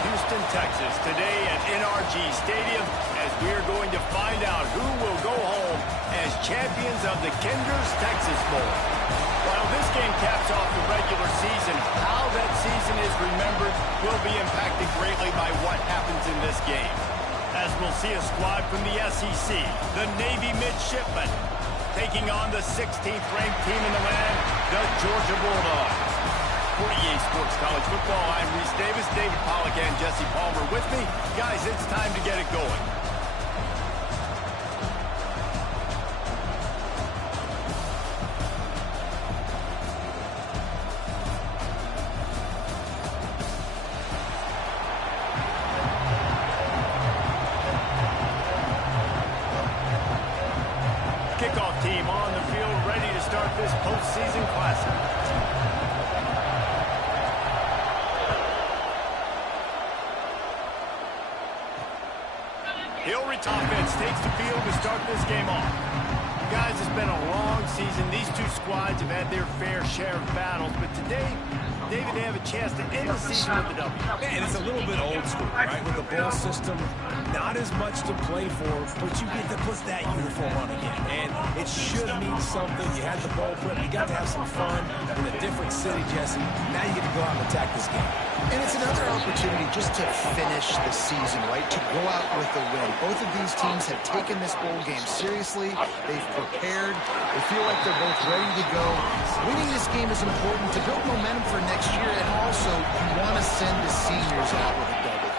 Houston, Texas, today at NRG Stadium, as we are going to find out who will go home as champions of the Kinder's Texas Bowl. While this game caps off the regular season, how that season is remembered will be impacted greatly by what happens in this game. As we'll see a squad from the SEC, the Navy Midshipmen, taking on the 16th-ranked team in the land, the Georgia Bulldogs. For EA Sports College Football, I'm Reese Davis, David Pollack, and Jesse Palmer with me. Guys, it's time to get it going. Kickoff team on the field, ready to start this postseason classic. Offense takes the field to start this game off. Guys, it's been a long season. These two squads have had their fair share of battles, but today, David, they have a chance to end the season with a W. And it's a little bit old school, right? With the bowl system, not as much to play for, but you get to put that uniform on again. And it should mean something. You had the bowl prep. You got to have some fun in a different city, Jesse. Now you get to go out and attack this game. And it's another opportunity just to finish the season, right? To go out with a win. Both of these teams have taken this bowl game seriously. They've prepared. They feel like they're both ready to go. Winning this game is important to build momentum for next year, and also you want to send the seniors out with a W.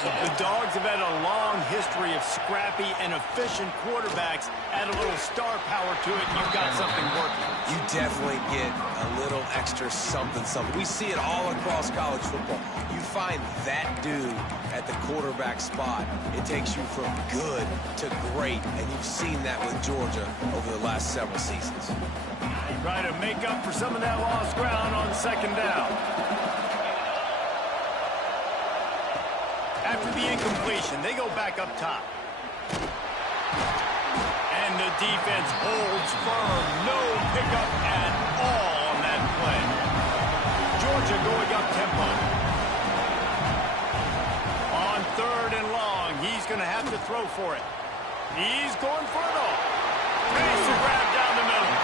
The Dogs have had a long history of scrappy and efficient quarterbacks. Add a little star power to it, and you've got something working. You definitely get a little extra something. We see it all across college football. You find that dude at the quarterback spot. It takes you from good to great, and you've seen that with Georgia over the last several seasons. Try to make up for some of that lost ground on second down. After the incompletion, they go back up top. And the defense holds firm. No pickup at all on that play. Georgia going up tempo. On third and long, he's going to have to throw for it. He's going for it all. Makes a grab down the middle.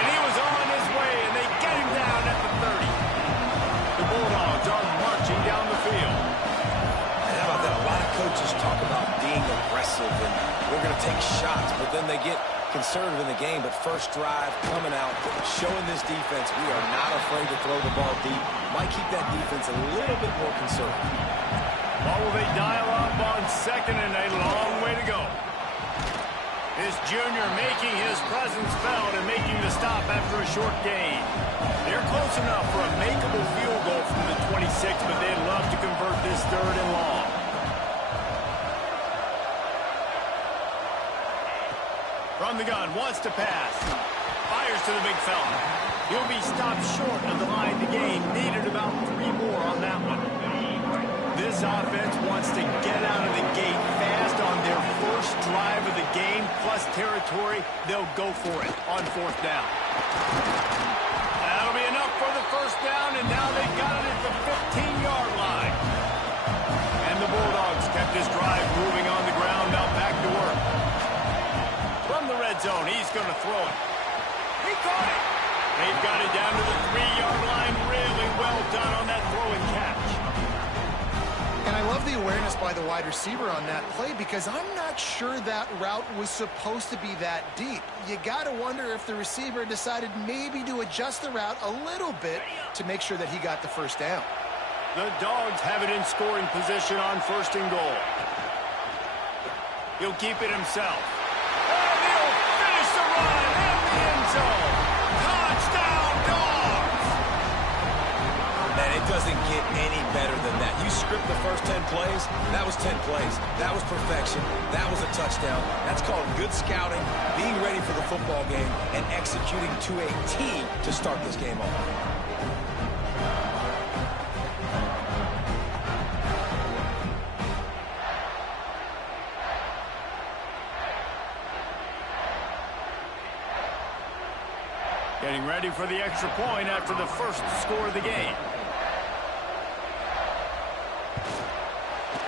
And he was on his way, and they get him down at the 30. The Bulldogs are marching down the field. A lot of coaches talk about being aggressive and we're going to take shots, but then they get conservative in the game. But first drive coming out, showing this defense we are not afraid to throw the ball deep. Might keep that defense a little bit more conservative. Or will they dial up on second and a long way to go? This junior making his presence felt and making the stop after a short gain. They're close enough for a makeable field goal from the 26, but they'd love to convert this third and long. From the gun, wants to pass. Fires to the big fella. He'll be stopped short of the line to gain. Needed about 3 more on that one. This offense wants to get out of the gate fast on their first drive of the game, plus territory. They'll go for it on fourth down. That'll be enough for the first down, and now they've got it at the 15-yard line. And the Bulldogs kept this drive moving on the ground. Now back to work. From the red zone, he's going to throw it. He caught it. They've got it down to the 3-yard line. Really well done on that throw and catch. And I love the awareness by the wide receiver on that play, because I'm not sure that route was supposed to be that deep. You got to wonder if the receiver decided maybe to adjust the route a little bit to make sure that he got the first down. The Dogs have it in scoring position on first and goal. He'll keep it himself. And he'll finish the run in the end zone. Touchdown, Dogs! Man, it doesn't get any better than that. You script the first 10 plays, that was 10 plays. That was perfection. That was a touchdown. That's called good scouting, being ready for the football game, and executing to a T to start this game off. Getting ready for the extra point after the first score of the game.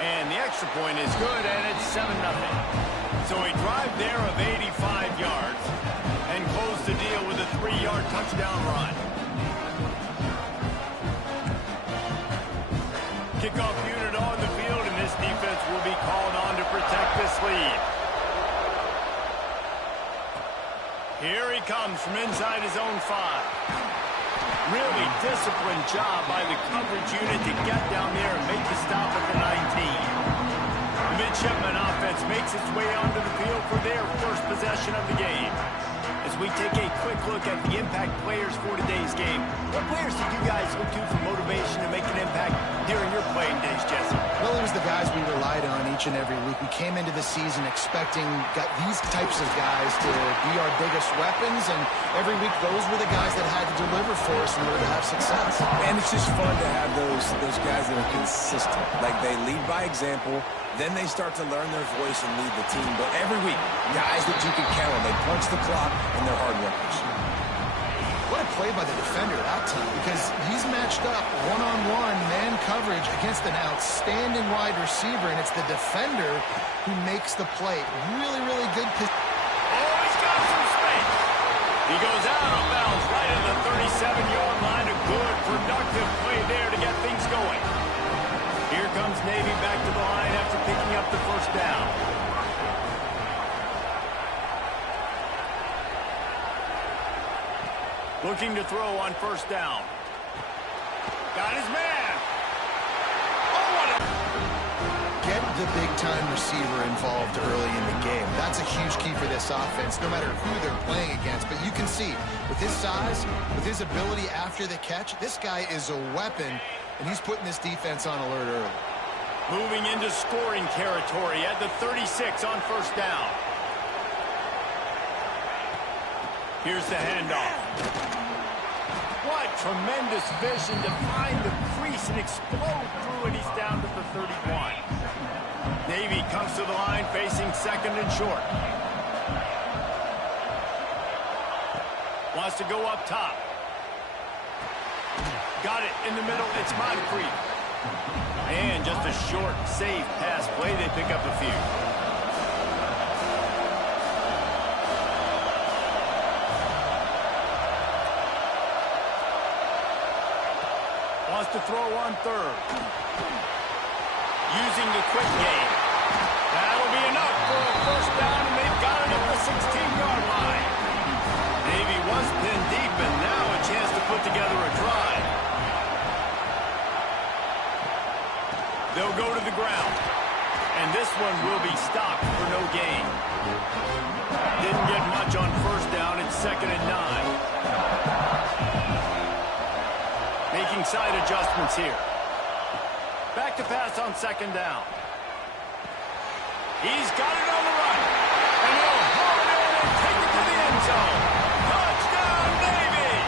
And the extra point is good, and it's 7-0. So a drive there of 85 yards and close the deal with a 3-yard touchdown run. Kickoff unit on the field, and this defense will be called on to protect this lead. Here he comes from inside his own 5. Really disciplined job by the coverage unit to get down there and make the stop at the 19. The midshipman offense makes its way onto the field for their first possession of the game. As we take a quick look at the impact players for today's game, what players did you guys look to for motivation to make an impact during your playing days, Jesse? Well, it was the guys we relied on each and every week. We came into the season expecting these types of guys to be our biggest weapons, and every week those were the guys that had to deliver for us in order to have success. And it's just fun to have those guys that are consistent. Like, they lead by example, then they start to learn their voice and lead the team. But every week, guys that you can count on, they punch the clock, and they're hard workers. What a play by the defender that time, because he's matched up one-on-one man coverage against an outstanding wide receiver, and it's the defender who makes the play. Really, really good. Oh, he's got some space. He goes out of bounds right at the 37-yard line. A good, productive play there to get things going. Here comes Navy back to the line after picking up the first down. Looking to throw on first down. Got his man. Oh, what a... Get the big-time receiver involved early in the game. That's a huge key for this offense, no matter who they're playing against. But you can see, with his size, with his ability after the catch, this guy is a weapon, and he's putting this defense on alert early. Moving into scoring territory at the 36 on first down. Here's the handoff. What tremendous vision to find the crease and explode through it. He's down to the 31. Navy comes to the line facing second and short. Wants to go up top. Got it in the middle. It's Moncrief. And just a short, safe pass play. They pick up a few. Wants to throw on third. Using the quick game. That'll be enough for a first down, and they've got it at the 16-yard line. Navy was pinned deep, and now a chance to put together a drive. They'll go to the ground, and this one will be stopped for no gain. Didn't get much on first down. It's 2nd and 9. Making side adjustments here. Back to pass on 2nd down. He's got it on the run. And he'll haul it in and take it to the end zone. Touchdown, Navy!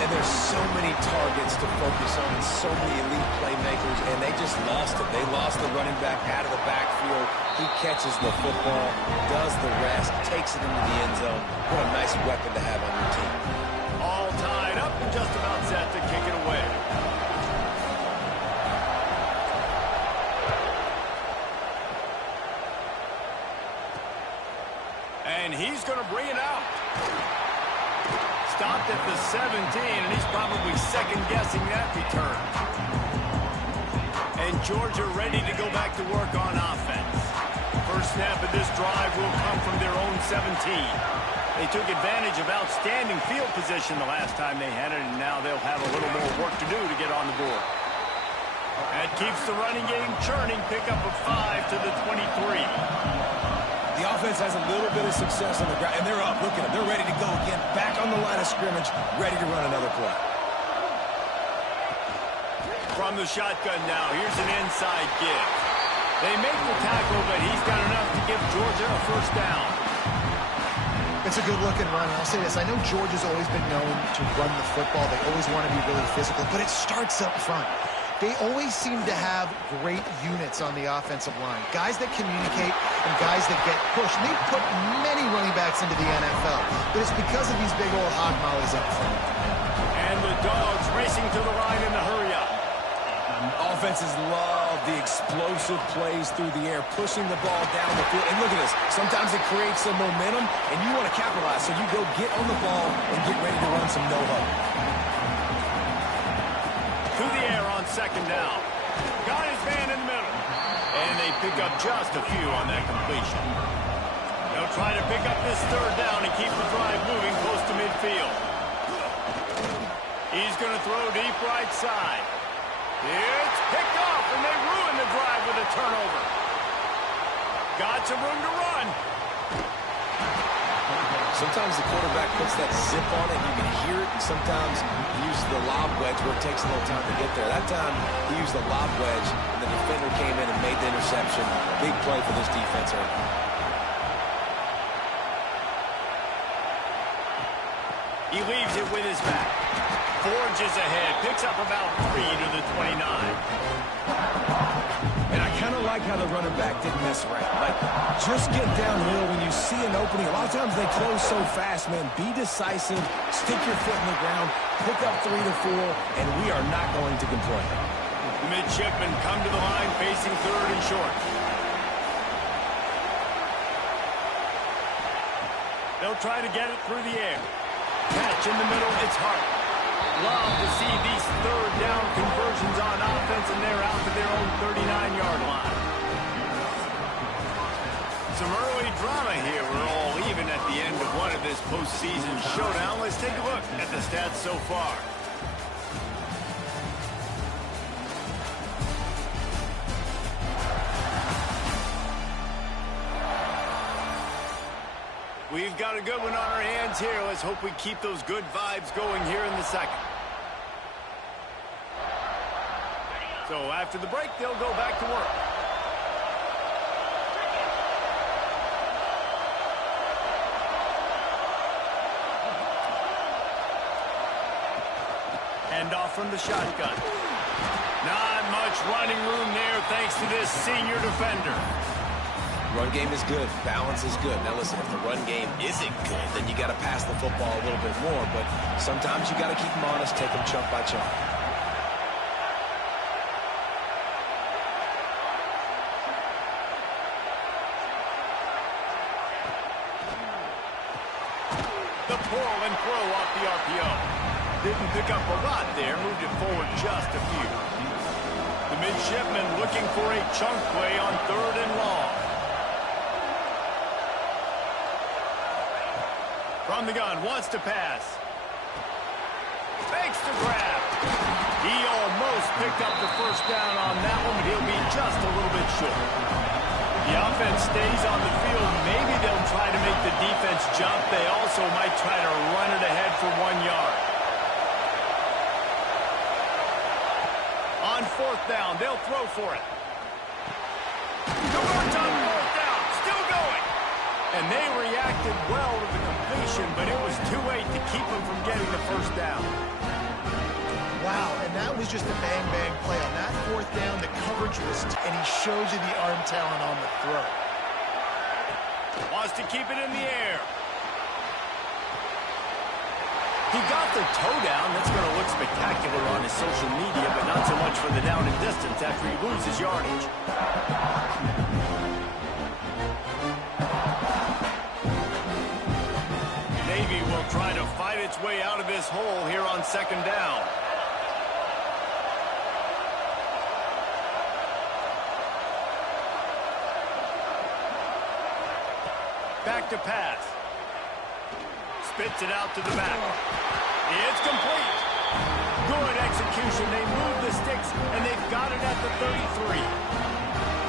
And there's so many targets to focus on, and so many elite playmakers, and they just lost it. They lost the running back out of the backfield. He catches the football, does the rest, takes it into the end zone. What a nice weapon to have on your team. All tied up and just about set to kick it away. And he's going to bring it out. Stopped at the 17, and he's probably second-guessing that return. And Georgia ready to go back to work on offense. First snap of this drive will come from their own 17. They took advantage of outstanding field position the last time they had it, and now they'll have a little more work to do to get on the board. That keeps the running game churning. Pick up a 5 to the 23. The offense has a little bit of success on the ground, and they're up. Look at them. They're ready to go again. Back on the line of scrimmage, ready to run another play. From the shotgun now, here's an inside give. They make the tackle, but he's got enough to give Georgia a first down. It's a good-looking run. I'll say this. I know Georgia's always been known to run the football. They always want to be really physical, but it starts up front. They always seem to have great units on the offensive line. Guys that communicate and guys that get pushed. And they've put many running backs into the NFL, but it's because of these big old hog mollies up front. And the Dogs racing to the line in the hurry-up. Offenses love the explosive plays through the air, pushing the ball down the field. And look at this. Sometimes it creates some momentum, and you want to capitalize. So you go get on the ball and get ready to run some no-huddle. Through the air on second down. Got his man in the middle. And they pick up just a few on that completion. They'll try to pick up this third down and keep the drive moving close to midfield. He's going to throw deep right side. It's picked off, and they ruin the drive with a turnover. Got some room to run. Sometimes the quarterback puts that zip on it, you can hear it, and sometimes he uses the lob wedge where it takes a little time to get there. That time, he used the lob wedge, and the defender came in and made the interception. Big play for this defense right now. He leaves it with his back. Forges ahead, picks up about 3 to the 29. And I kind of like how the running back didn't mess around. Like, just get downhill when you see an opening. A lot of times they close so fast, man. Be decisive, stick your foot in the ground, pick up 3 to 4, and we are not going to complain. The midshipmen come to the line facing third and short. They'll try to get it through the air. Catch in the middle, it's Hart. Love to see these third down conversions on offense, and they're out to their own 39-yard line. Some early drama here. We're all even at the end of one of this postseason showdown. Let's take a look at the stats so far. We've got a good one on our hands here. Let's hope we keep those good vibes going here in the second. So after the break, they'll go back to work. Hand off from the shotgun. Not much running room there thanks to this senior defender. Run game is good. Balance is good. Now, listen, if the run game isn't good, then you got to pass the football a little bit more. But sometimes you got to keep them honest, take them chunk by chunk. The pull and throw off the RPO. Didn't pick up a lot there. Moved it forward just a few. The midshipmen looking for a chunk play on third and long. From the gun, wants to pass. Fakes to grab. He almost picked up the first down on that one, but he'll be just a little bit short. The offense stays on the field. Maybe they'll try to make the defense jump. They also might try to run it ahead for 1 yard. On fourth down, they'll throw for it. Converts on fourth down, still going. And they reacted well to the completion, but it was too late to keep them from getting the first down. Wow, and that was just a bang-bang play. On that fourth down, the coverage was, and he showed you the arm talent on the throw. Wants to keep it in the air. He got the toe down. That's going to look spectacular on his social media, but not so much for the down and distance after he loses yardage. Navy will try to fight its way out of this hole here on second down. Back to pass. Spits it out to the back. It's complete. Good execution. They move the sticks, and they've got it at the 33.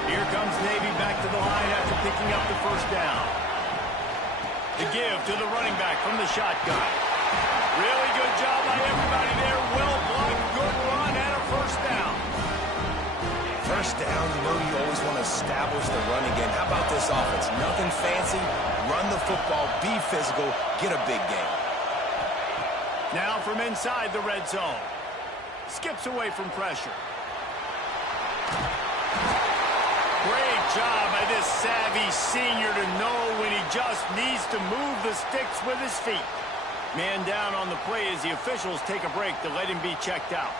Here comes Navy back to the line after picking up the first down. The give to the running back from the shotgun. Really good job by everybody there. Well blocked, good run, and a first down. First down, you know you always want to establish the running game. How about this offense? Nothing fancy. Run the football, be physical, get a big game. Now from inside the red zone. Skips away from pressure. Great job by this savvy senior to know when he just needs to move the sticks with his feet. Man down on the play as the officials take a break to let him be checked out.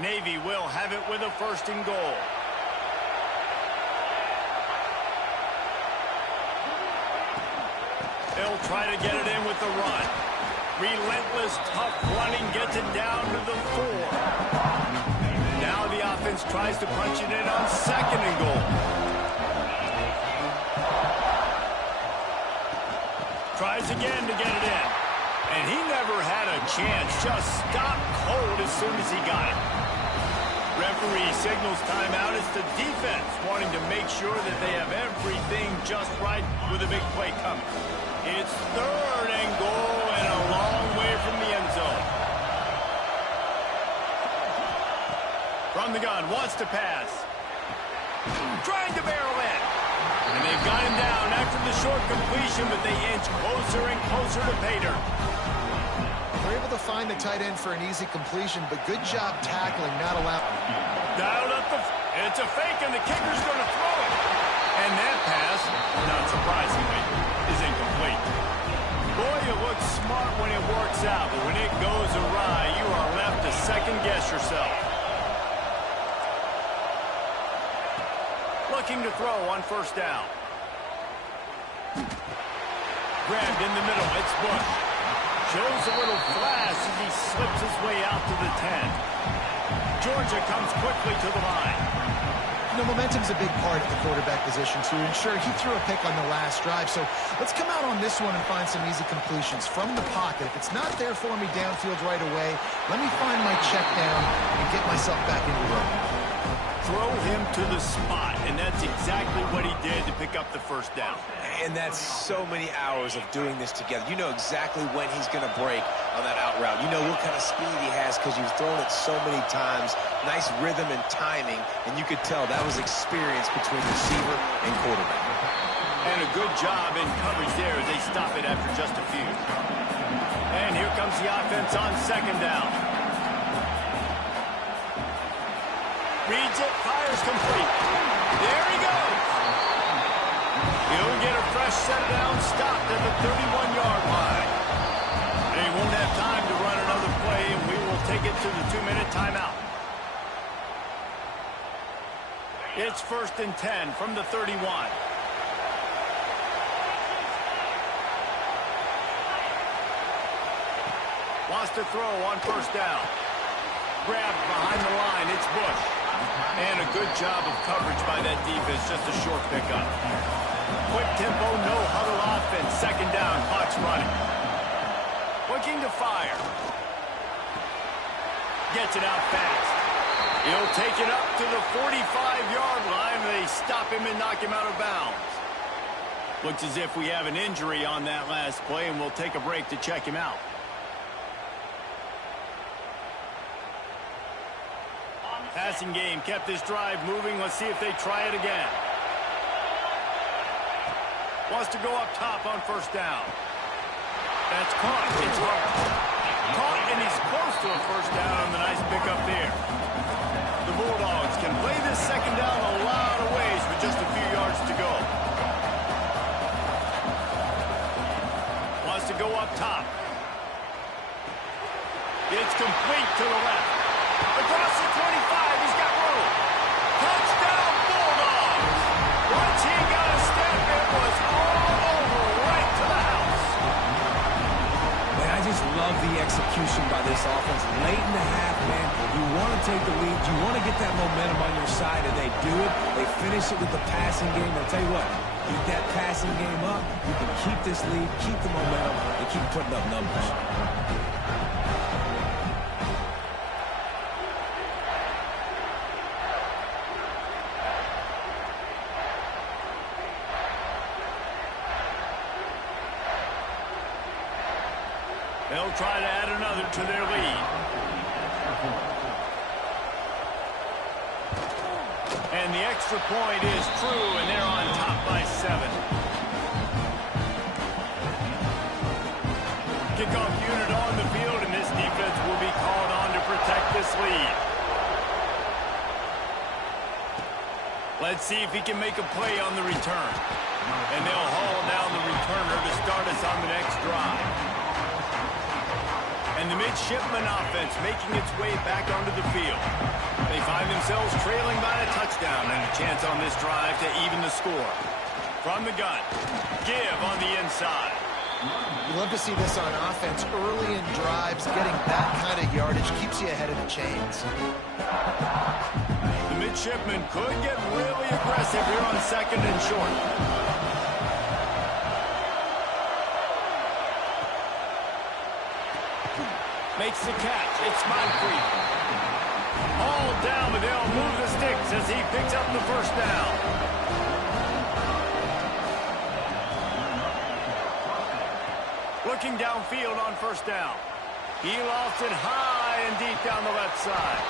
Navy will have it with a 1st and goal. They'll try to get it in with the run. Relentless, tough running gets it down to the 4. Now the offense tries to punch it in on 2nd and goal. Tries again to get it in. And he never had a chance. Just stopped cold as soon as he got it. Referee signals timeout. It's the defense wanting to make sure that they have everything just right with a big play coming. It's 3rd and goal and a long way from the end zone. From the gun, wants to pass. Trying to barrel in. And they've got him down after the short completion, but they inch closer and closer to pay dirt. They're able to find the tight end for an easy completion, but good job tackling, not allowed. Dialed up it's a fake, and the kicker's going to throw it. And that pass, not surprisingly, is incomplete. Boy, it looks smart when it works out, but when it goes awry, you are left to second-guess yourself. Looking to throw on 1st down. Grabbed in the middle, it's Bush. Shows a little flash as he slips his way out to the 10. Georgia comes quickly to the line. You know, momentum's a big part of the quarterback position, too. And sure, he threw a pick on the last drive, so let's come out on this one and find some easy completions from the pocket. If it's not there for me downfield right away, let me find my check down and get myself back into the road. Throw him to the spot, and that's exactly what he did to pick up the 1st down. And that's so many hours of doing this together. You know exactly when he's going to break on that out route. You know what kind of speed he has because you've thrown it so many times. Nice rhythm and timing, and you could tell that was experience between receiver and quarterback. And a good job in coverage there as they stop it after just a few. And here comes the offense on 2nd down. Reads it, fires complete. There he goes. He'll get a fresh set down, stopped at the 31-yard line. They won't have time to run another play, and we will take it to the 2-minute timeout. It's 1st and 10 from the 31. Wants to throw on 1st down. Grabbed behind the line, it's Bush. And a good job of coverage by that defense, just a short pickup. Quick tempo, no huddle offense. 2nd down, clock's running. Looking to fire. Gets it out fast. He'll take it up to the 45-yard line. They stop him and knock him out of bounds. Looks as if we have an injury on that last play, and we'll take a break to check him out. Passing game kept this drive moving. Let's see if they try it again. Wants to go up top on 1st down. That's caught. It's hard. Caught, and he's close to a 1st down on the nice pickup there. The Bulldogs can play this 2nd down a lot of ways with just a few yards to go. Wants to go up top. It's complete to the left. Across the 25, he's got room. Touchdown, Bulldogs. Once he got a step, it was all over right to the house. Man, I just love the execution by this offense. Late in the half, man, you want to take the lead. You want to get that momentum on your side, and they do it. They finish it with the passing game. I'll tell you what, keep that passing game up. You can keep this lead, keep the momentum, and keep putting up numbers. They'll try to add another to their lead. And the extra point is true, and they're on top by 7. Kickoff unit on the field, and this defense will be called on to protect this lead. Let's see if he can make a play on the return. And they'll haul down the returner to start us on the next drive. And the midshipman offense making its way back onto the field. They find themselves trailing by a touchdown and a chance on this drive to even the score. From the gun, give on the inside. You love to see this on offense early in drives. Getting that kind of yardage keeps you ahead of the chains. The midshipman could get really aggressive here on second and short. Makes the catch. It's Moncrief. All down, but they'll move the sticks as he picks up the first down. Looking downfield on first down. He lofts it high and deep down the left side.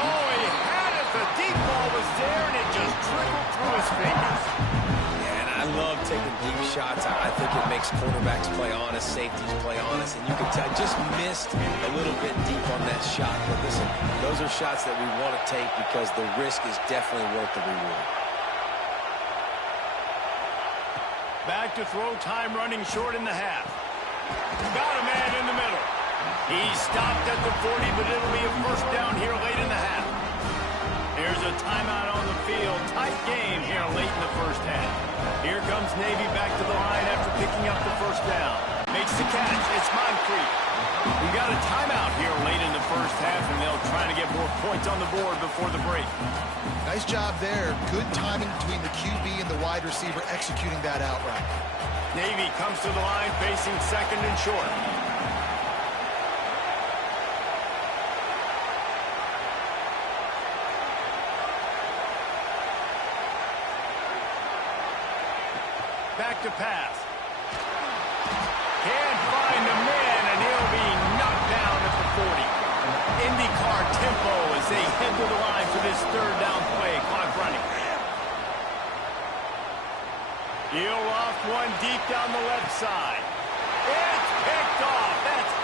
Oh, he had it. The deep ball was there, and it just trickled through his fingers. And I love taking deep shots. I think it makes quarterbacks play honest, safeties play honest, and you can tell just missed a little bit deep on that shot. But listen, those are shots that we want to take because the risk is definitely worth the reward. Back to throw, time running short in the half. Got a man in the middle. He stopped at the 40, but it'll be a first down here late in the half. Here's a timeout on the field. Tight game here late in the first half. Here comes Navy back to the line after picking up the first down. Makes the catch. It's Moncrief. We got a timeout here late in the first half, and they'll try to get more points on the board before the break. Nice job there. Good timing between the QB and the wide receiver executing that outright. Navy comes to the line facing second and short. Back to pass. Can't find the man, and he'll be knocked down at the 40. IndyCar tempo as they head to the line for this third down play. Clock running. He'll loft one deep down the left side. It's picked off. That's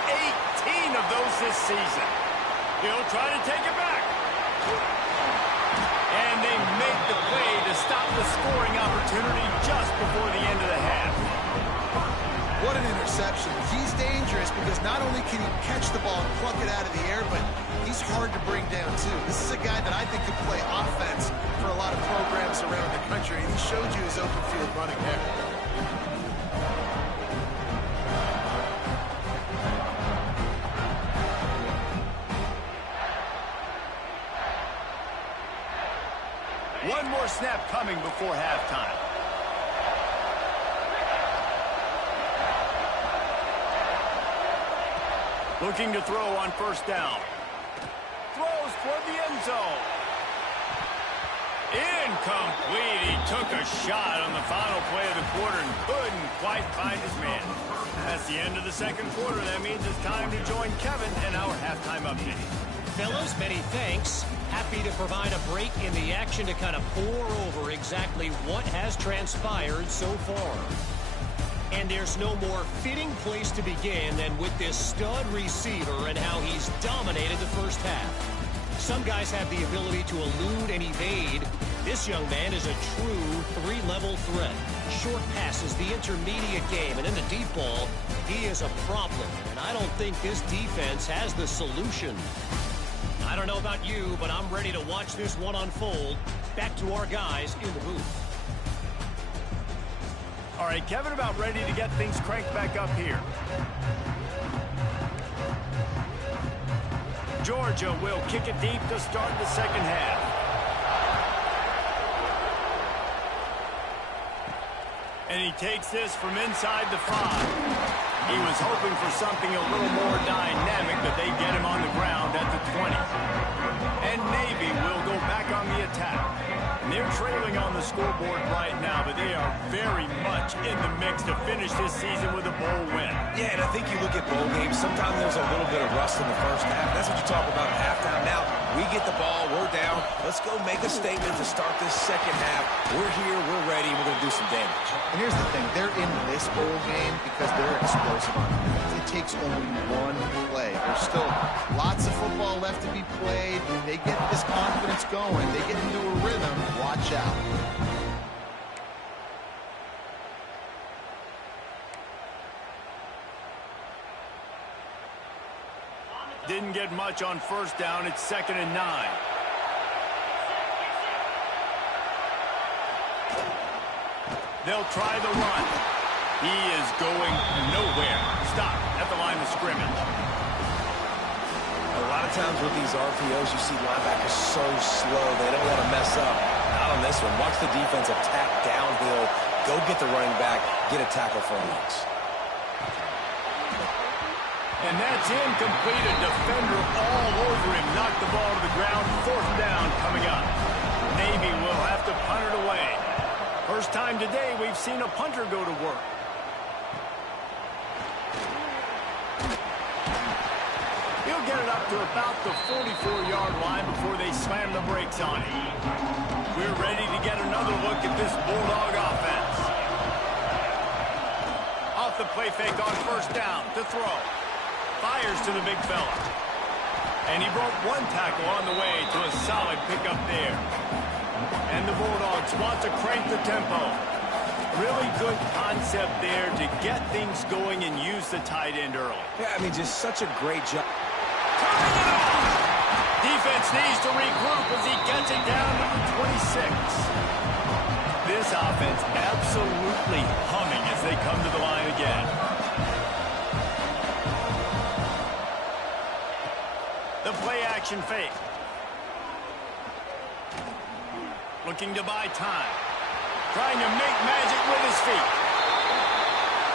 18 of those this season. He'll try to take it back. And they make the play to stop the scoring opportunity just before the end of the half. What an interception. He's dangerous because not only can he catch the ball and pluck it out of the air, but he's hard to bring down, too. This is a guy that I think could play offense for a lot of programs around the country, and he showed you his open field running there. One more snap coming before halftime. Looking to throw on first down. Throws toward the end zone. Incomplete. He took a shot on the final play of the quarter and couldn't quite find his man. That's the end of the second quarter. That means it's time to join Kevin in our halftime update. Fellas, many thanks. Happy to provide a break in the action to kind of pour over exactly what has transpired so far. And there's no more fitting place to begin than with this stud receiver and how he's dominated the first half. Some guys have the ability to elude and evade. This young man is a true three-level threat. Short passes, the intermediate game, and in the deep ball, he is a problem. And I don't think this defense has the solution. I don't know about you, but I'm ready to watch this one unfold. Back to our guys in the booth. All right, Kevin, about ready to get things cranked back up here. Georgia will kick it deep to start the second half. And he takes this from inside the 5. He was hoping for something a little more dynamic, but they get him on the ground at the 20. And Navy will go back on the attack. And they're trailing on the scoreboard right now, but they are very much in the mix to finish this season with a bowl win. Yeah, and I think you look at bowl games, sometimes there's a little bit of rust in the first half. That's what you talk about at halftime. Now, we get the ball, we're down. Let's go make a statement to start this second half. We're here, we're ready, we're going to do some damage. And here's the thing, they're in this bowl game because they're explosive on offense. It takes only one play. There's still lots of football left to be played. They get this confidence going. They get into a rhythm. Watch out. didn't get much on first down. It's 2nd and 9. They'll try the run. He is going nowhere. Stop at the line of scrimmage. A lot of times with these RPOs, you see linebackers so slow. They don't want to mess up. Not on this one. Watch the defense attack downhill. Go get the running back. Get a tackle for a loss. And that's incomplete. A defender all over him. Knocked the ball to the ground. 4th down coming up. Navy will have to punt it away. First time today we've seen a punter go to work. He'll get it up to about the 44-yard line before they slam the brakes on him. We're ready to get another look at this Bulldog offense. Off the play fake on first down to throw. Fires to the big fella. And he broke 1 tackle on the way to a solid pickup there. And the Bulldogs want to crank the tempo. Really good concept there to get things going and use the tight end early. Yeah, I mean, just such a great job. Turning it on! Defense needs to regroup as he gets it down to the 26. This offense absolutely humming as they come to the line again. The play action fake. Looking to buy time. Trying to make magic with his feet.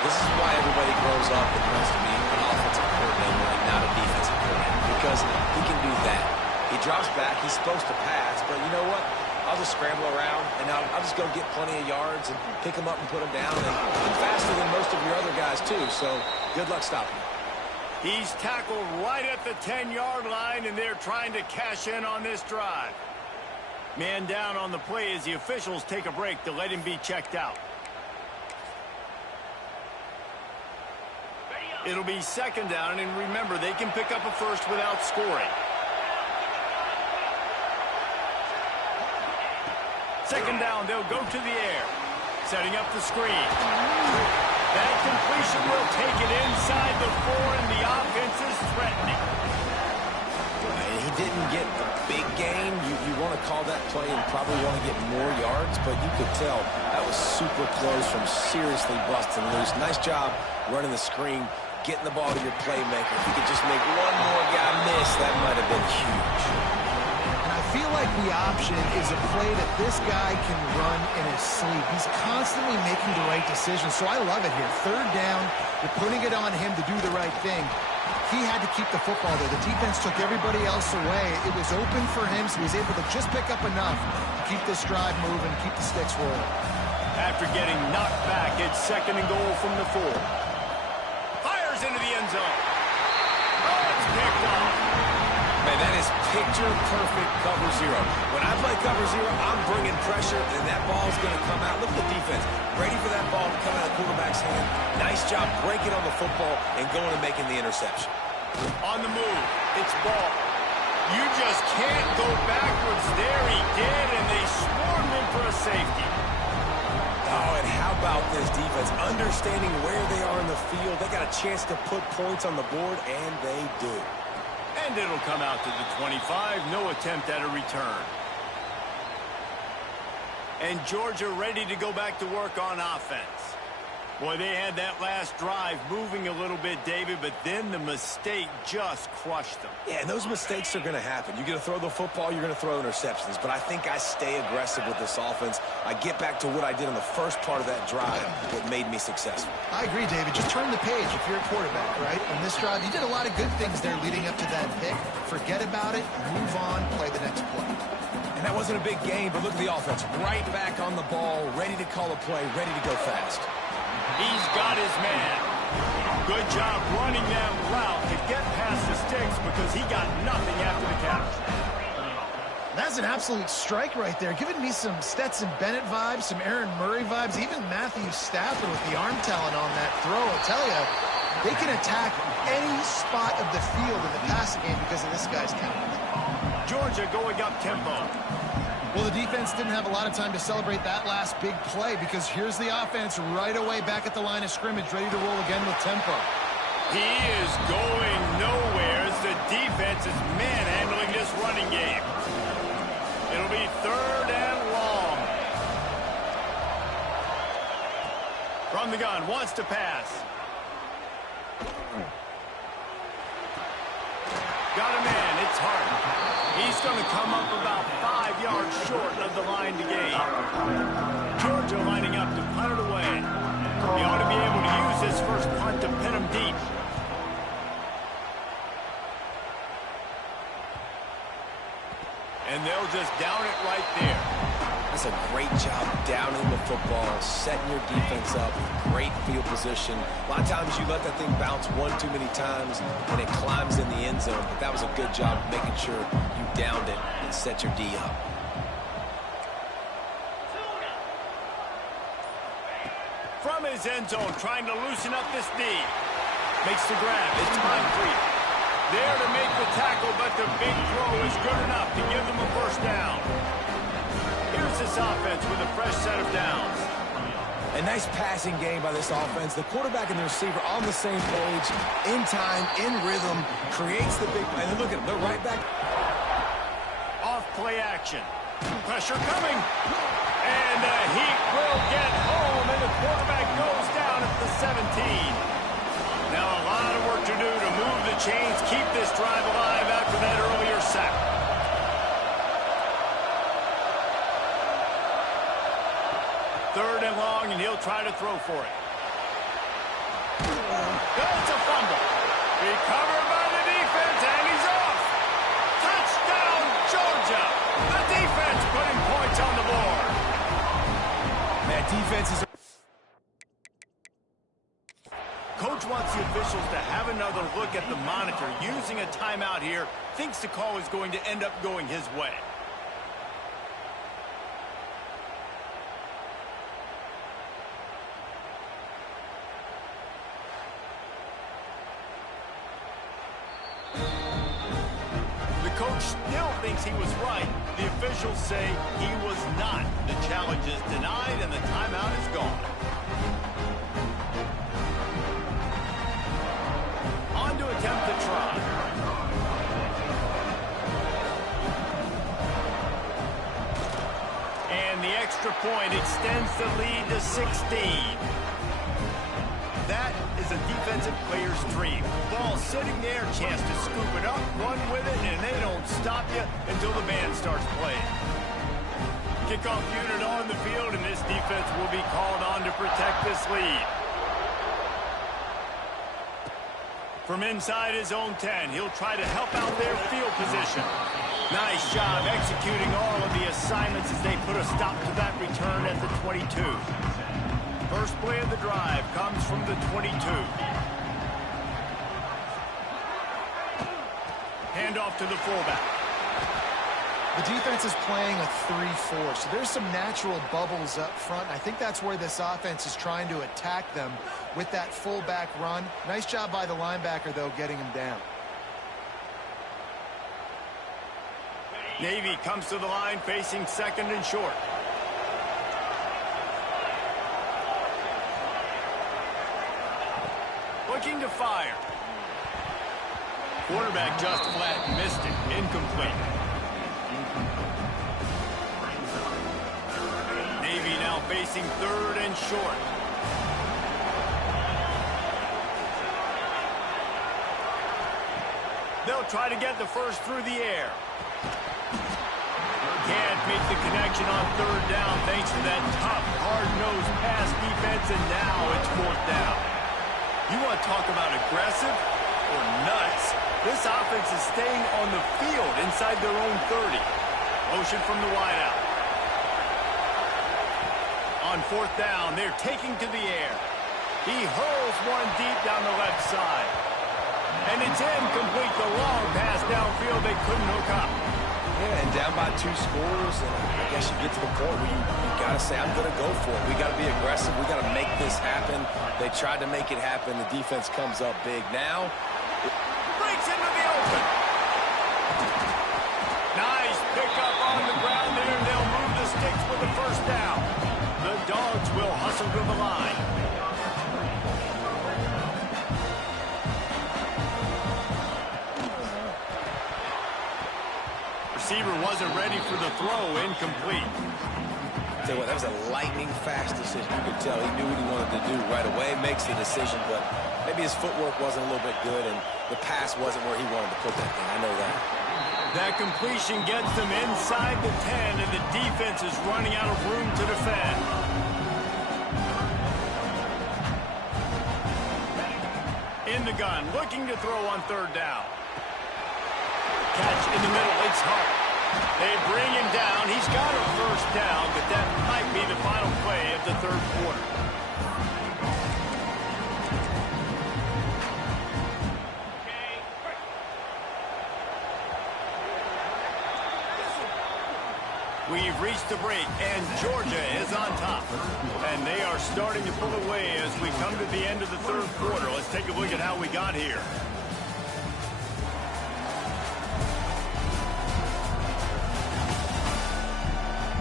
This is why everybody grows up and wants to be an offensive coordinator and not a defensive coordinator, because he can do that. He drops back. He's supposed to pass, but you know what? I'll just scramble around, and I'll just go get plenty of yards and pick them up and put them down. And I'm faster than most of your other guys, too, so good luck stopping him. He's tackled right at the 10-yard line, and they're trying to cash in on this drive. Man down on the play as the officials take a break to let him be checked out. It'll be 2nd down, and remember, they can pick up a first without scoring. 2nd down, they'll go to the air. Setting up the screen. That completion will take it inside the 4, and the offense is threatening. He didn't get the big gain. You want to call that play and probably want to get more yards, but you could tell that was super close from seriously busting loose. Nice job running the screen, getting the ball to your playmaker. If you could just make one more guy miss, that might have been huge. And I feel like the option is a play that this guy can run in his sleep. He's constantly making the right decision, so I love it here. 3rd down, you're putting it on him to do the right thing. He had to keep the football there. The defense took everybody else away. It was open for him, so he was able to just pick up enough to keep this drive moving, keep the sticks rolling. After getting knocked back, it's 2nd and goal from the 4. Fires into the end zone. Oh, it's picked off. Man, that is picture-perfect cover 0. When I play cover 0, I'm bringing pressure, and that ball's going to come out. Look at the defense. Ready for that ball to come out of the quarterback's hand. Nice job breaking on the football and going and making the interception. On the move, it's ball. You just can't go backwards there. He did, and they swarmed him for a safety. Oh, and how about this defense? Understanding where they are in the field. They got a chance to put points on the board, and they do. And it'll come out to the 25. No attempt at a return. And Georgia ready to go back to work on offense. Boy, they had that last drive moving a little bit, David, but then the mistake just crushed them. Yeah, and those mistakes are going to happen. You're going to throw the football, you're going to throw interceptions. But I think I stay aggressive with this offense. I get back to what I did on the first part of that drive, what made me successful. I agree, David. Just turn the page if you're a quarterback, right? On this drive, you did a lot of good things there leading up to that pick. Forget about it, move on, play the next play. And that wasn't a big game, but look at the offense. Right back on the ball, ready to call a play, ready to go fast. He's got his man. Good job running that route to get past the sticks because he got nothing after the catch. That's an absolute strike right there. Giving me some Stetson Bennett vibes, some Aaron Murray vibes, even Matthew Stafford with the arm talent on that throw. I'll tell you, they can attack any spot of the field in the passing game because of this guy's talent. Georgia going up tempo. Well, the defense didn't have a lot of time to celebrate that last big play because here's the offense right away back at the line of scrimmage, ready to roll again with tempo. He is going nowhere as the defense third and long. From the gun, wants to pass. Got a man, it's Hart. He's going to come up about 5 yards short of the line to gain. Georgia lining up to punt it away. He ought to be able to use his first punt to pin him deep. And they'll just down it right there. That's a great job downing the football, setting your defense up, great field position. A lot of times you let that thing bounce one too many times and it climbs in the end zone, but that was a good job of making sure you downed it and set your D up. From his end zone, trying to loosen up this D. Makes the grab, it's time free. There to make the tackle, but the big throw is good enough to give them a first down. Here's this offense with a fresh set of downs. A nice passing game by this offense. The quarterback and the receiver on the same page, in time, in rhythm, creates the big play. And look at them, they're right back. Off play action. Pressure coming. And the Heat will get home, and the quarterback goes down at the 17. Now a lot of work to do to move the chains, keep this drive alive after that earlier sack. Third and long, and he'll try to throw for it. It's a fumble. Recovered by the defense, and he's off. Touchdown, Georgia. The defense putting points on the board. Man, defense is... Coach wants the officials to have another look at the monitor. Using a timeout here, thinks the call is going to end up going his way. The coach still thinks he was right. The officials say he was not. The challenge is denied and the timeout is gone. On to attempt the try. And the extra point extends the lead to 16. That is a defensive player's dream. Ball sitting there, chance to scoop it up, run with it, and they don't stop you until the band starts playing. Kickoff unit on the field, and this defense will be called on to protect this lead. From inside his own 10, he'll try to help out their field position. Nice job executing all of the assignments as they put a stop to that return at the 22. First play of the drive comes from the 22. Handoff to the fullback. The defense is playing a 3-4, so there's some natural bubbles up front. I think that's where this offense is trying to attack them with that fullback run. Nice job by the linebacker, though, getting him down. Navy comes to the line facing second and short. Looking to fire. Quarterback just flat missed it. Incomplete. Navy now facing third and short. They'll try to get the first through the air. Can't make the connection on third down thanks to that tough, hard-nosed pass defense, and now it's fourth down. You want to talk about aggressive or nuts? This offense is staying on the field inside their own 30. Motion from the wideout. On fourth down, they're taking to the air. He hurls one deep down the left side. And it's incomplete. The long pass downfield they couldn't hook up. Yeah, and down by 2 scores, and I guess you get to the point where you got to say, I'm going to go for it. We got to be aggressive. We got to make this happen. They tried to make it happen. The defense comes up big. Now, breaks into the open. Nice pickup on the ground there. They'll move the sticks with the first down. The Dogs will hustle to the line. receiver wasn't ready for the throw. Incomplete. Tell you what, that was a lightning-fast decision. You could tell he knew what he wanted to do right away, makes the decision, but maybe his footwork wasn't a little bit good, and the pass wasn't where he wanted to put that thing. I know that. That completion gets them inside the 10, and the defense is running out of room to defend. In the gun, looking to throw on third down. Catch in the middle, it's Hart. They bring him down. He's got a first down, but that might be the final play of the third quarter. We've reached the break, and Georgia is on top. And they are starting to pull away as we come to the end of the third quarter. Let's take a look at how we got here.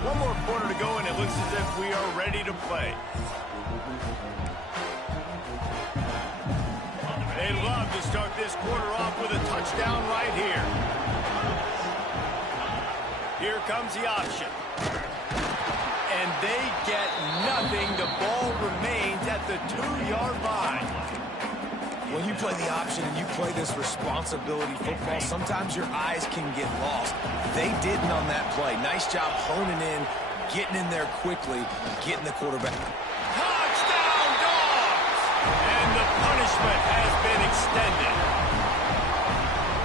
One more quarter to go, and it looks as if we are ready to play. They'd love to start this quarter off with a touchdown right here. Here comes the option. And they get nothing. The ball remains at the 2-yard line. When you play the option and you play this responsibility football, sometimes your eyes can get lost. They didn't on that play. Nice job honing in, getting in there quickly, getting the quarterback. Touchdown, Dogs! And the punishment has been extended.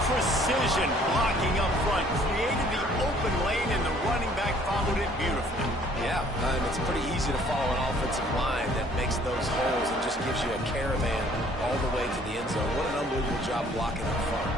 Precision blocking up front created the open lane, and the running back followed it beautifully. Yeah, it's pretty easy to follow an offensive line that makes those holes and just gives you a caravan all the way to the end zone. What an unbelievable job blocking up front.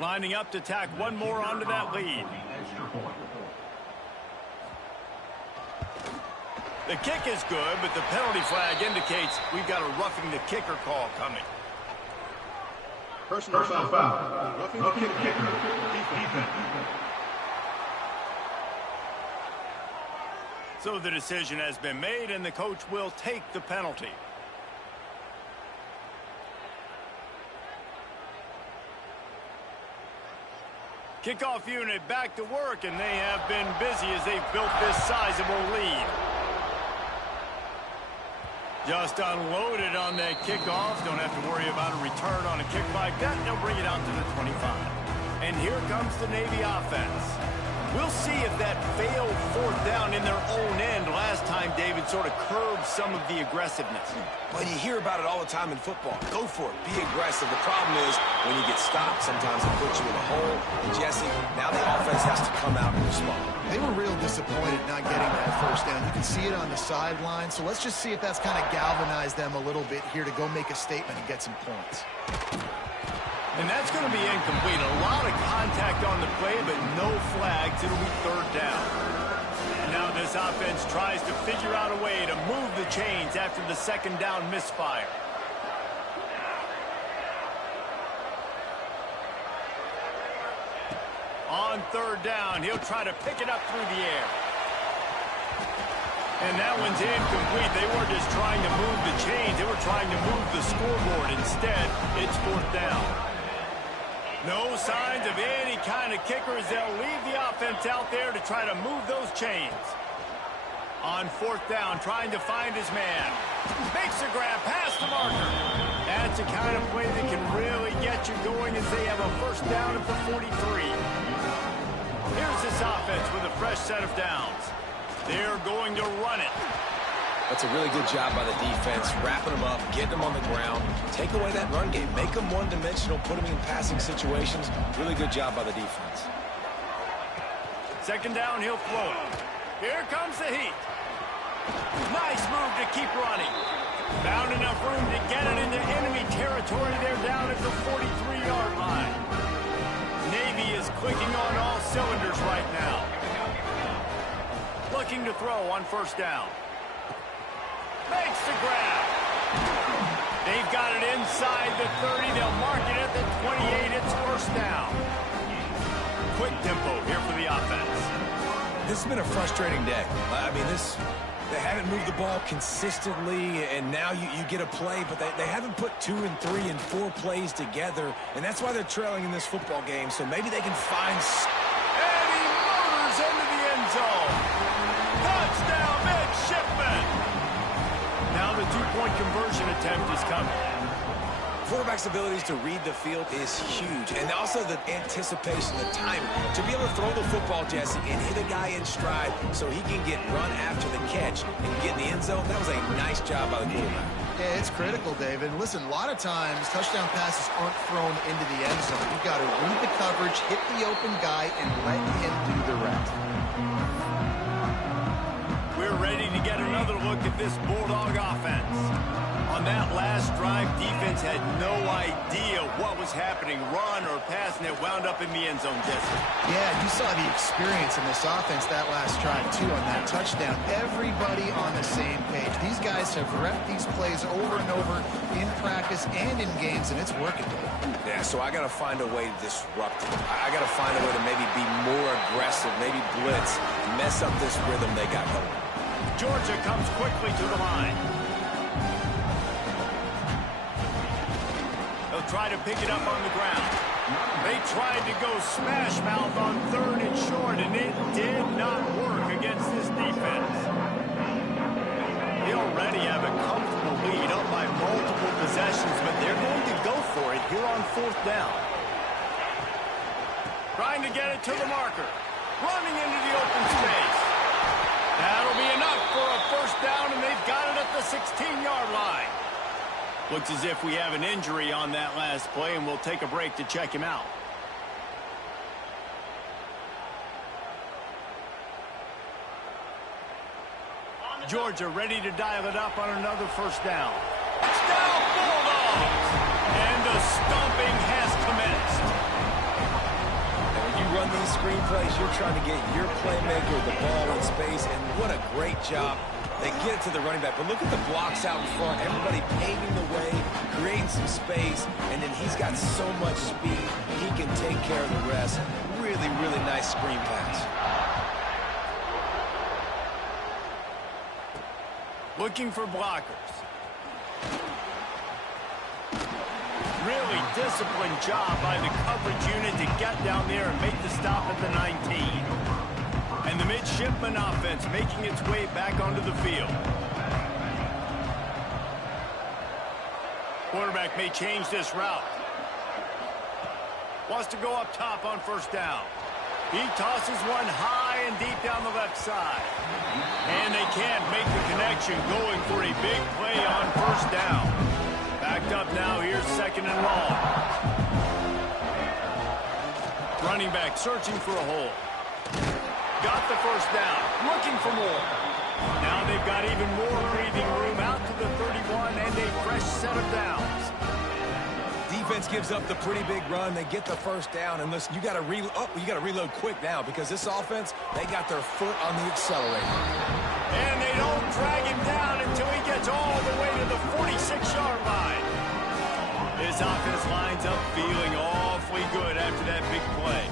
Lining up to tack one more onto that lead. The kick is good, but the penalty flag indicates we've got a roughing the kicker call coming. Personal foul. Roughing the kicker. Defense. So the decision has been made, and the coach will take the penalty. Kickoff unit back to work, and they have been busy as they've built this sizable lead. Just unloaded on that kickoff. Don't have to worry about a return on a kick like that. They'll bring it out to the 25. And here comes the Navy offense. We'll see if that failed fourth down in their own end last time, David, sort of curbed some of the aggressiveness. Well, you hear about it all the time in football. Go for it. Be aggressive. The problem is when you get stopped, sometimes it puts you in a hole. And Jesse, now the offense has to come out and respond. They were real disappointed not getting that first down. You can see it on the sideline. So let's just see if that's kind of galvanized them a little bit here to go make a statement and get some points. And that's going to be incomplete. A lot of contact on the play, but no flags. It'll be third down. Now this offense tries to figure out a way to move the chains after the second down misfire. On third down, he'll try to pick it up through the air. And that one's incomplete. They weren't just trying to move the chains. They were trying to move the scoreboard. Instead, it's fourth down. No signs of any kind of kickers. They'll leave the offense out there to try to move those chains. On fourth down, trying to find his man. Makes a grab past the marker. That's the kind of play that can really get you going as they have a first down at the 43. Here's this offense with a fresh set of downs. They're going to run it. That's a really good job by the defense, wrapping them up, getting them on the ground, take away that run game, make them one-dimensional, put them in passing situations. Really good job by the defense. Second down, he'll throw it. Here comes the heat. Nice move to keep running. Found enough room to get it into enemy territory. They're down at the clicking on all cylinders right now. Looking to throw on first down. Makes the grab. They've got it inside the 30. They'll mark it at the 28. It's first down. Quick tempo here for the offense. This has been a frustrating day. I mean, they haven't moved the ball consistently, and now you get a play, but they haven't put 2 and 3 and 4 plays together, and that's why they're trailing in this football game, so maybe they can find... And he motors into the end zone. Touchdown, midshipman. Now the two-point conversion attempt is coming. Quarterback's abilities to read the field is huge, and also the anticipation, the timing. To be able to throw the football, Jesse, and hit a guy in stride so he can get run after the catch and get in the end zone, that was a nice job by the quarterback. Yeah, it's critical, David. Listen, a lot of times touchdown passes aren't thrown into the end zone. You've got to read the coverage, hit the open guy, and let him do the rest. We're ready to get another look at this Bulldog offense. On that last drive, defense had no idea what was happening, run or pass, and it wound up in the end zone, Jesse. Yeah, you saw the experience in this offense that last drive, too, on that touchdown. Everybody on the same page. These guys have repped these plays over and over in practice and in games, and it's working. Yeah, so I got to find a way to disrupt it. I got to find a way to maybe be more aggressive, maybe blitz, mess up this rhythm they got going. Georgia comes quickly to the line. They'll try to pick it up on the ground. They tried to go smash mouth on 3rd and short, and it did not work against this defense. They already have a comfortable lead up by multiple possessions, but they're going to go for it here on 4th down. Trying to get it to the marker. Running into the open space. That'll be enough for a first down, and they've got it at the 16-yard line. Looks as if we have an injury on that last play, and we'll take a break to check him out. Georgia ready to dial it up on another first down. Touchdown, Bulldogs! And the stomping has commenced. And when you run these screen plays, you're trying to get your playmaker the ball in space, and what a great job. They get it to the running back, but look at the blocks out in front. Everybody paving the way, creating some space, and then he's got so much speed, he can take care of the rest. Really, really nice screen pass. Looking for blockers. Really disciplined job by the coverage unit to get down there and make the stop at the 19. And the midshipman offense making its way back onto the field. Quarterback may change this route. Wants to go up top on first down. He tosses one high and deep down the left side. And they can't make the connection, going for a big play on first down. Backed up now, here's 2nd and long. Running back searching for a hole. Got the first down, looking for more. Now they've got even more breathing room out to the 31 and a fresh set of downs. Defense gives up the pretty big run. They get the first down, and listen, you got to reload quick now because this offense, they got their foot on the accelerator. And they don't drag him down until he gets all the way to the 46-yard line. This offense lines up feeling awfully good after that big play.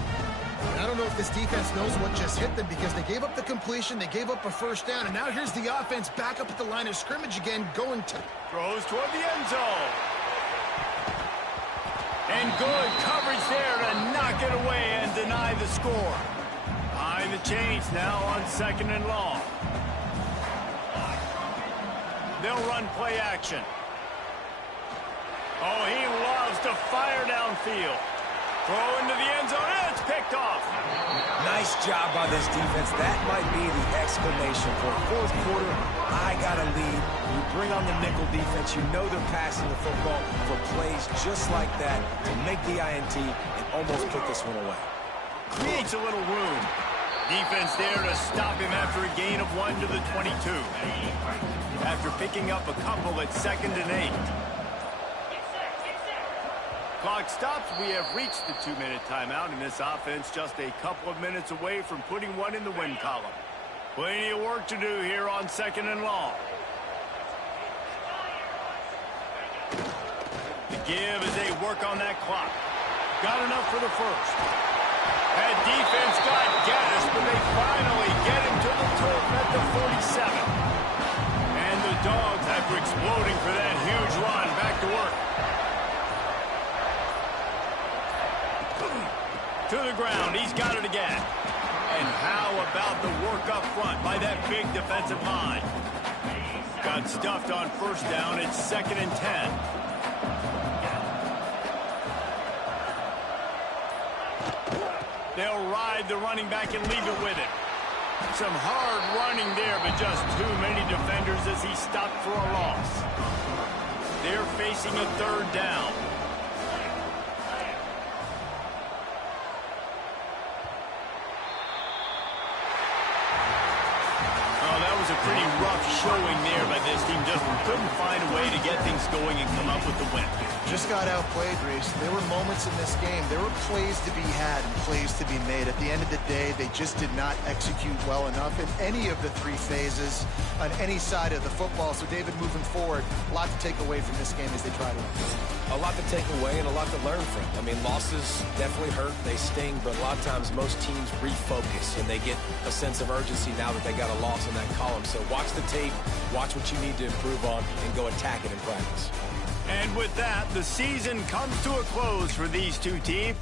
I don't know if this defense knows what just hit them because they gave up the completion, they gave up a first down, and now here's the offense back up at the line of scrimmage again, going to... Throws toward the end zone. And good coverage there to knock it away and deny the score. Behind the chains now on 2nd and long. They'll run play action. Oh, he loves to fire downfield. Throw into the end zone, and it's picked off. Nice job by this defense. That might be the exclamation point. 4th quarter, I got a lead. You bring on the nickel defense. You know they're passing the football for plays just like that to make the INT and almost put this one away. Creates a little room. Defense there to stop him after a gain of 1 to the 22. After picking up a couple at 2nd and 8. clock stops, we have reached the 2-minute timeout, and this offense just a couple of minutes away from putting one in the win column. Plenty of work to do here on 2nd and long. The give as they work on that clock. Got enough for the first. That defense got Gaddis, but they finally get him to the turf at the 47. And the Dogs, after exploding for that huge run, back to work. To the ground, he's got it again. And how about the work up front by that big defensive line? Got stuffed on first down. It's 2nd and 10. They'll ride the running back and leave it with him. Some hard running there, but just too many defenders as he stopped for a loss. They're facing a 3rd down. A pretty rough showing there by this team. Just couldn't find a way to get things going and come up with the win. Just got outplayed, Reese. There were moments in this game. There were plays to be had and plays to be made. At the end of the day, they just did not execute well enough in any of the 3 phases on any side of the football. So, David, moving forward, a lot to take away from this game as they try to win. A lot to take away and a lot to learn from. I mean, losses definitely hurt. They sting, but a lot of times most teams refocus and they get a sense of urgency now that they got a loss in that column. So watch the tape, watch what you need to improve on, and go attack it in practice. And with that, the season comes to a close for these two teams.